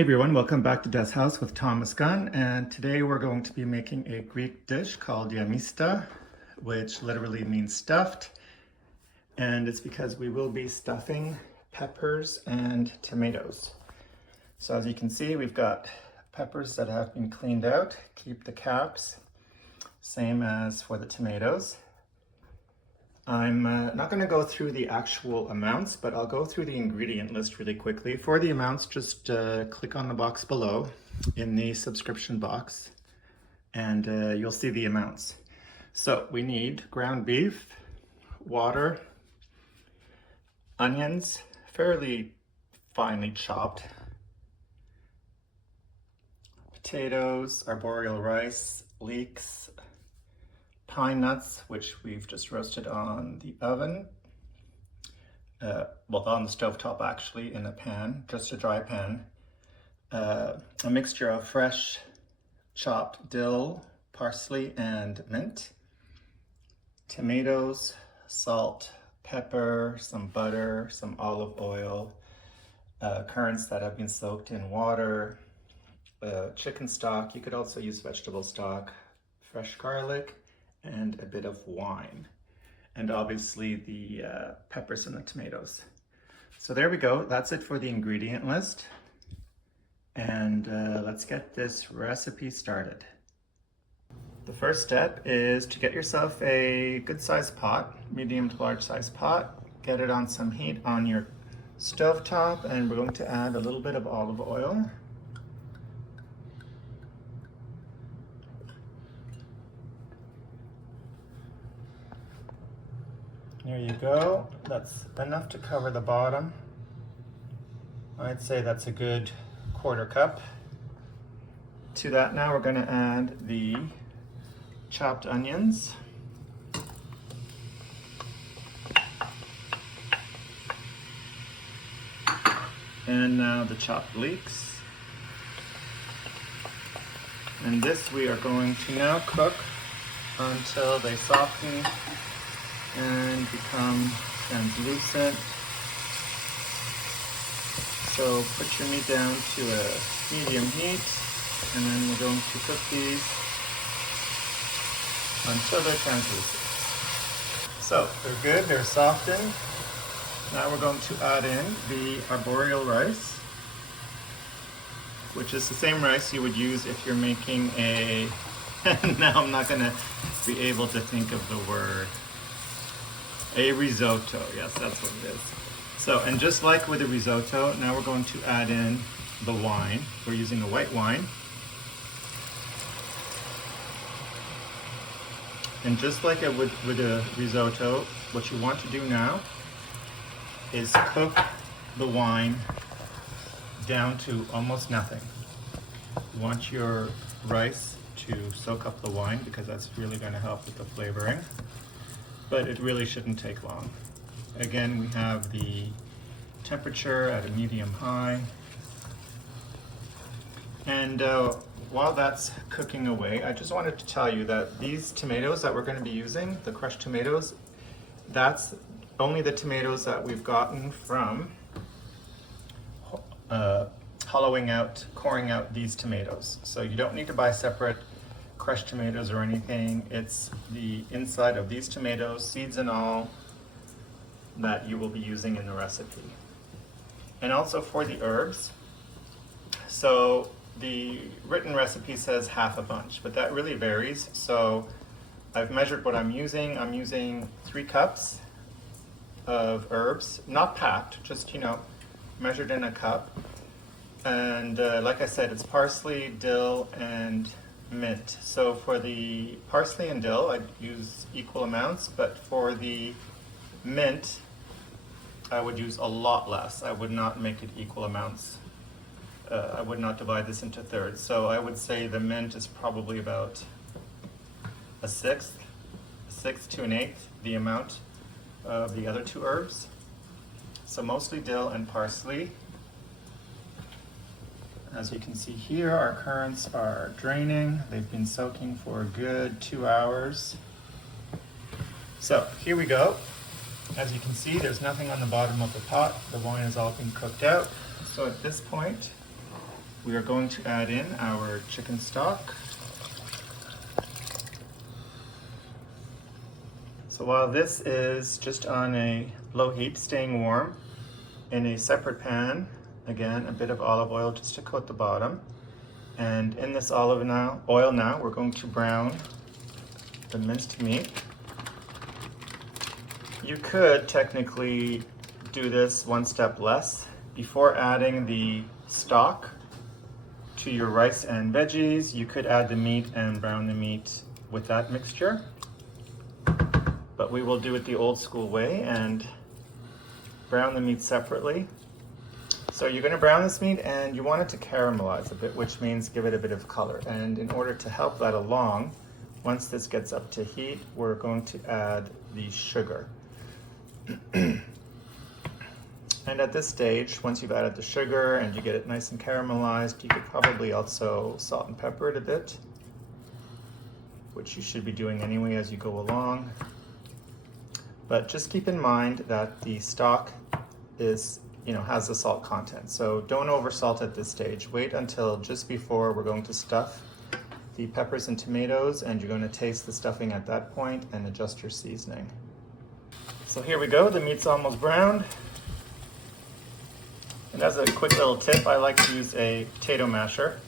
Hey everyone, welcome back to Des House with Thomas Gunn, and today we're going to be making a Greek dish called yamista, which literally means stuffed, and it's because we will be stuffing peppers and tomatoes. So as you can see, we've got peppers that have been cleaned out, keep the caps, same as for the tomatoes. I'm not going to go through the actual amounts, but I'll go through the ingredient list really quickly. For the amounts, just click on the box below in the subscription box and you'll see the amounts. So we need ground beef, water, onions, fairly finely chopped, potatoes, arborio rice, leeks, pine nuts, which we've just roasted on the oven, well, on the stovetop actually, in a pan, just a dry pan, a mixture of fresh chopped dill, parsley, and mint, tomatoes, salt, pepper, some butter, some olive oil, currants that have been soaked in water, chicken stock. You could also use vegetable stock, fresh garlic, and a bit of wine, and obviously the peppers and the tomatoes. So there we go, that's it for the ingredient list, and let's get this recipe started. The first step is to get yourself a good sized pot, medium to large size pot, get it on some heat on your stovetop, and we're going to add a little bit of olive oil. There you go, that's enough to cover the bottom. I'd say that's a good quarter cup. To that now we're going to add the chopped onions. And now the chopped leeks. And this we are going to now cook until they soften and become translucent. So put your meat down to a medium heat, and then we're going to cook these until they're translucent. So they're good, they're softened. Now we're going to add in the arborio rice, which is the same rice you would use if you're making a, now I'm not gonna be able to think of the word, a risotto. Yes, that's what it is. So, and just like with a risotto, now we're going to add in the wine. We're using a white wine. And just like it would with a risotto, what you want to do now is cook the wine down to almost nothing. You want your rice to soak up the wine because that's really going to help with the flavoring. But it really shouldn't take long. Again, we have the temperature at a medium-high. And while that's cooking away, I just wanted to tell you that these tomatoes that we're going to be using, the crushed tomatoes, that's only the tomatoes that we've gotten from coring out these tomatoes. So you don't need to buy separate crushed tomatoes or anything. It's the inside of these tomatoes, seeds and all, that you will be using in the recipe. And also for the herbs, so the written recipe says half a bunch, but that really varies. So I've measured what I'm using. I'm using 3 cups of herbs, not packed, just, measured in a cup. And like I said, it's parsley, dill, and mint. So for the parsley and dill, I'd use equal amounts, but for the mint, I would use a lot less. I would not make it equal amounts. I would not divide this into thirds. So I would say the mint is probably about a sixth to an eighth the amount of the other 2 herbs. So mostly dill and parsley. As you can see here, our currants are draining. They've been soaking for a good 2 hours. So here we go. As you can see, there's nothing on the bottom of the pot. The wine has all been cooked out. So at this point, we are going to add in our chicken stock. So while this is just on a low heat, staying warm, in a separate pan, again, a bit of olive oil just to coat the bottom. And in this olive oil now, we're going to brown the minced meat. You could technically do this one step less. Before adding the stock to your rice and veggies, you could add the meat and brown the meat with that mixture. But we will do it the old school way and brown the meat separately. So you're going to brown this meat and you want it to caramelize a bit, which means give it a bit of color. And in order to help that along, once this gets up to heat, we're going to add the sugar. And at this stage, once you've added the sugar and you get it nice and caramelized, you could probably also salt and pepper it a bit, which you should be doing anyway as you go along. But just keep in mind that the stock is, has the salt content. So don't over salt at this stage. Wait until just before we're going to stuff the peppers and tomatoes, and you're going to taste the stuffing at that point and adjust your seasoning. So here we go, the meat's almost browned. And as a quick little tip, I like to use a potato masher,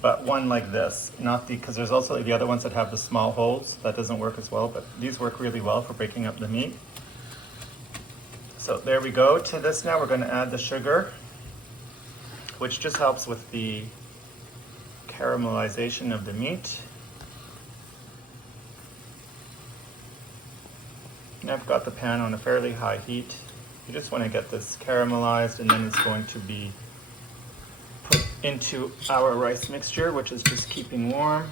but one like this, because there's also the other ones that have the small holes. That doesn't work as well, but these work really well for breaking up the meat. So there we go. To this now we're going to add the sugar, which just helps with the caramelization of the meat. And I've got the pan on a fairly high heat. You just want to get this caramelized, and then it's going to be put into our rice mixture, which is just keeping warm.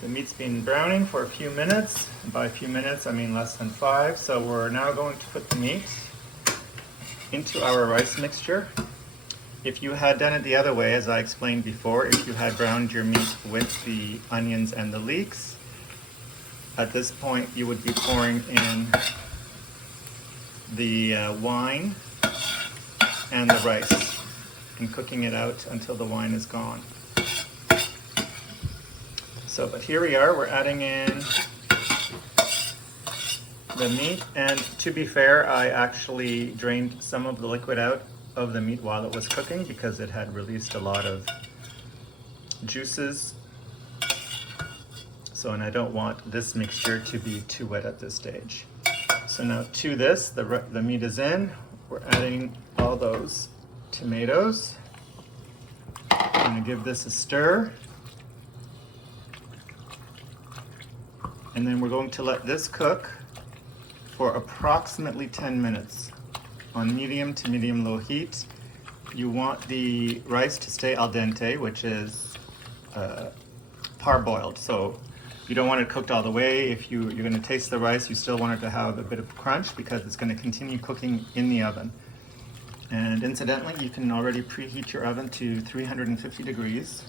The meat's been browning for a few minutes. By a few minutes, I mean less than 5. So we're now going to put the meat into our rice mixture. If you had done it the other way, as I explained before, if you had browned your meat with the onions and the leeks, at this point you would be pouring in the wine and the rice and cooking it out until the wine is gone. So, but here we are, we're adding in the meat, and to be fair, I actually drained some of the liquid out of the meat while it was cooking because it had released a lot of juices. So, and I don't want this mixture to be too wet at this stage. So now to this, the meat is in. We're adding all those tomatoes. I'm going to give this a stir. And then we're going to let this cook for approximately 10 minutes on medium to medium-low heat. You want the rice to stay al dente, which is parboiled. So you don't want it cooked all the way. If you're going to taste the rice, you still want it to have a bit of crunch because it's going to continue cooking in the oven. And incidentally, you can already preheat your oven to 350 degrees.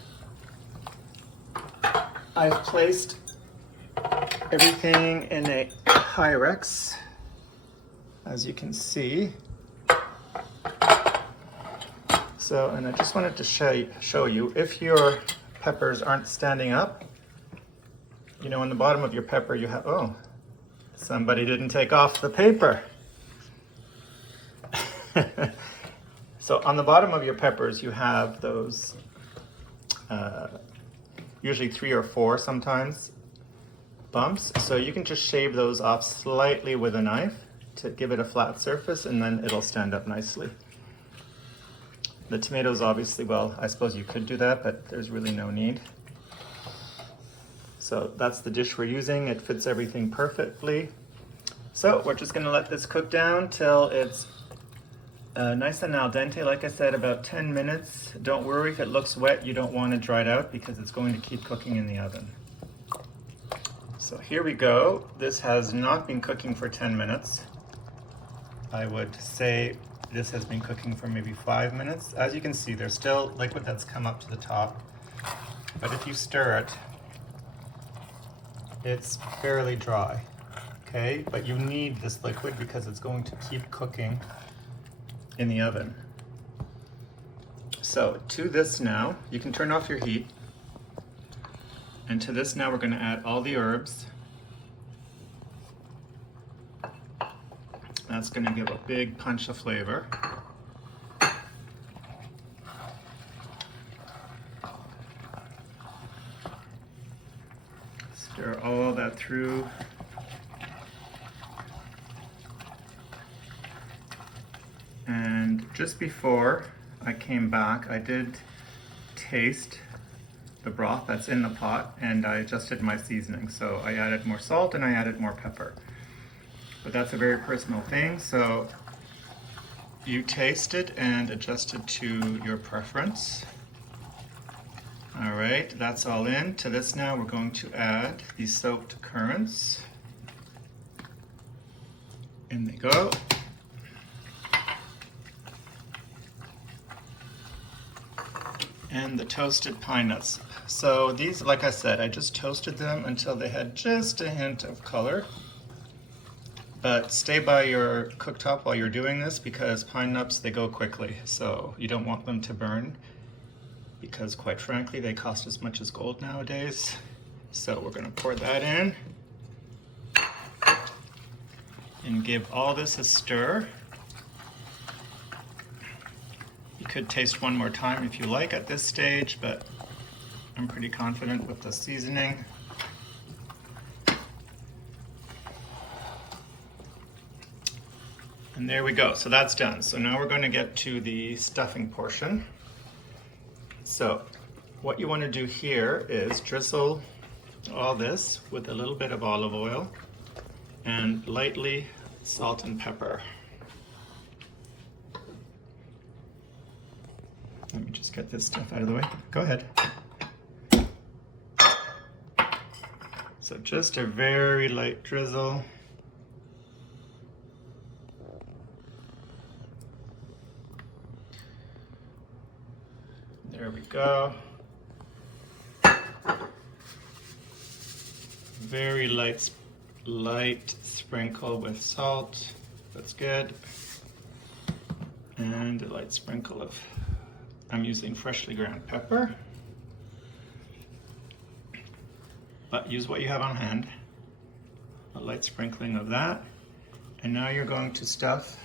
I've placed everything in a Pyrex, as you can see. So, and I just wanted to show you, if your peppers aren't standing up, on the bottom of your pepper you have, oh, somebody didn't take off the paper. So on the bottom of your peppers you have those, usually 3 or 4 sometimes, bumps. So you can just shave those off slightly with a knife to give it a flat surface, and then it'll stand up nicely. The tomatoes, obviously, well, I suppose you could do that, but there's really no need. So that's the dish we're using. It fits everything perfectly. So we're just going to let this cook down till it's nice and al dente. Like I said, about 10 minutes. Don't worry if it looks wet. You don't want it dried out because it's going to keep cooking in the oven. So here we go. This has not been cooking for 10 minutes. I would say this has been cooking for maybe 5 minutes. As you can see, there's still liquid that's come up to the top. But if you stir it, it's fairly dry, okay? But you need this liquid because it's going to keep cooking in the oven. So to this now, you can turn off your heat. And to this now we're going to add all the herbs. That's going to give a big punch of flavor. Stir all that through. And just before I came back, I did taste the broth that's in the pot, and I adjusted my seasoning. So I added more salt and I added more pepper. But that's a very personal thing, so you taste it and adjust it to your preference. All right, that's all in. To this now we're going to add the soaked currants. In they go. And the toasted pine nuts. So these, like I said, I just toasted them until they had just a hint of color. But stay by your cooktop while you're doing this, because pine nuts, they go quickly. So you don't want them to burn, because quite frankly, they cost as much as gold nowadays. So we're gonna pour that in and give all this a stir. You could taste one more time if you like at this stage, but I'm pretty confident with the seasoning. And there we go, so that's done. So now we're going to get to the stuffing portion. So what you want to do here is drizzle all this with a little bit of olive oil and lightly salt and pepper. Let me just get this stuff out of the way. Go ahead. So just a very light drizzle. There we go. Very light sprinkle with salt. That's good. And a light sprinkle of, I'm using freshly ground pepper. But use what you have on hand. A light sprinkling of that. And now you're going to stuff.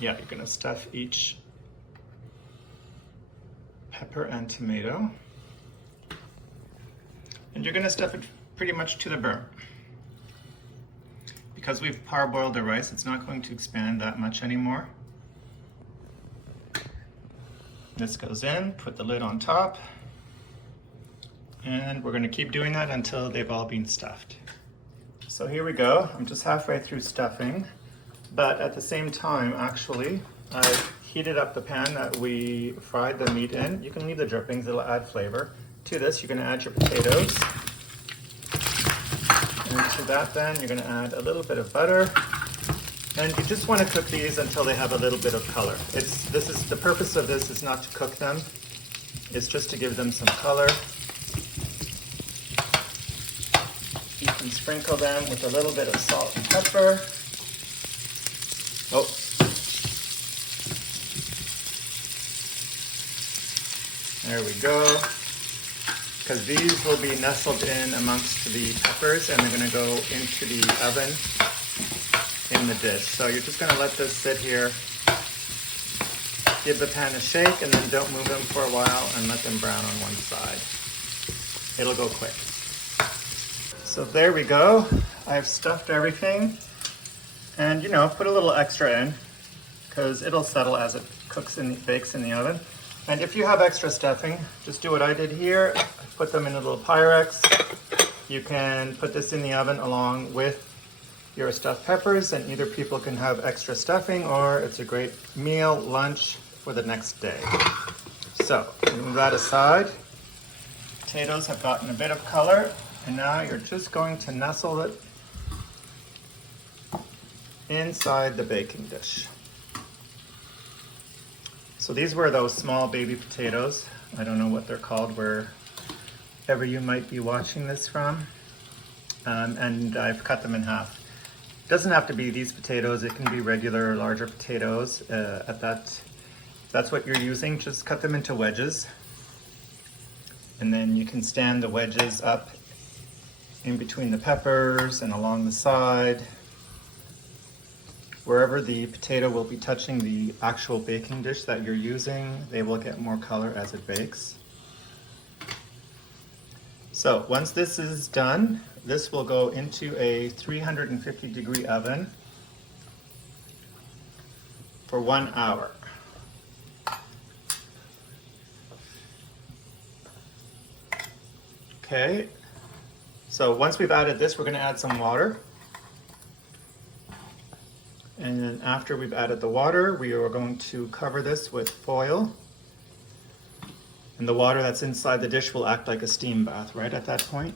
You're going to stuff each pepper and tomato. And you're going to stuff it pretty much to the brim. Because we've parboiled the rice, it's not going to expand that much anymore. This goes in, put the lid on top, and we're going to keep doing that until they've all been stuffed. So here we go. I'm just halfway through stuffing, but at the same time, actually, I've heated up the pan that we fried the meat in. You can leave the drippings, it'll add flavor. To this, you're going to add your potatoes. And to that then, you're going to add a little bit of butter. And you just want to cook these until they have a little bit of color. The purpose of this is not to cook them. It's just to give them some color. You can sprinkle them with a little bit of salt and pepper. Oh. There we go. Because these will be nestled in amongst the peppers and they're going to go into the oven in the dish. So you're just going to let this sit here, give the pan a shake, and then don't move them for a while and let them brown on one side. It'll go quick. So there we go. I've stuffed everything, and put a little extra in because it'll settle as it cooks and bakes in the oven. And if you have extra stuffing, just do what I did here. Put them in a little Pyrex. You can put this in the oven along with your stuffed peppers, and either people can have extra stuffing or it's a great meal, lunch for the next day. So, move that aside. Potatoes have gotten a bit of color, and now you're just going to nestle it inside the baking dish. So these were those small baby potatoes. I don't know what they're called wherever you might be watching this from. And I've cut them in half. doesn't have to be these potatoes, it can be regular larger potatoes. If that's what you're using, just cut them into wedges. And then you can stand the wedges up in between the peppers and along the side. Wherever the potato will be touching the actual baking dish that you're using, they will get more color as it bakes. So once this is done, this will go into a 350-degree oven for 1 hour. Okay, so once we've added this, we're going to add some water. And then after we've added the water, we are going to cover this with foil. And the water that's inside the dish will act like a steam bath right at that point.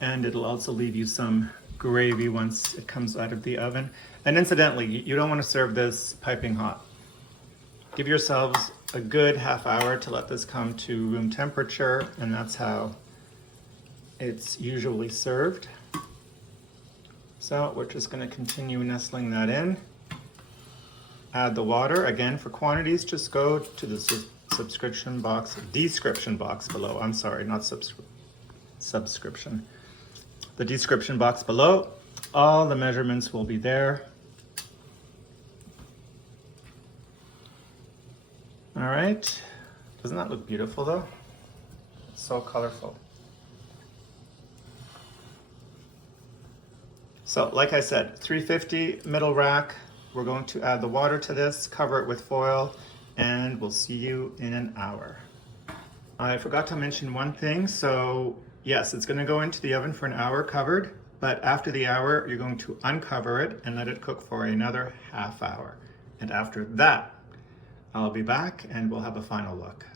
And it'll also leave you some gravy once it comes out of the oven. And incidentally, you don't want to serve this piping hot. Give yourselves a good half hour to let this come to room temperature, and that's how it's usually served. So we're just going to continue nestling that in. Add the water. Again, for quantities, just go to the description box below. I'm sorry, not subscription. The description box below. All the measurements will be there. All right. Doesn't that look beautiful though? It's so colorful. So like I said, 350 middle rack. We're going to add the water to this, cover it with foil, and we'll see you in an hour. I forgot to mention one thing. So yes, it's going to go into the oven for an hour covered, but after the hour, you're going to uncover it and let it cook for another half hour. And after that, I'll be back and we'll have a final look.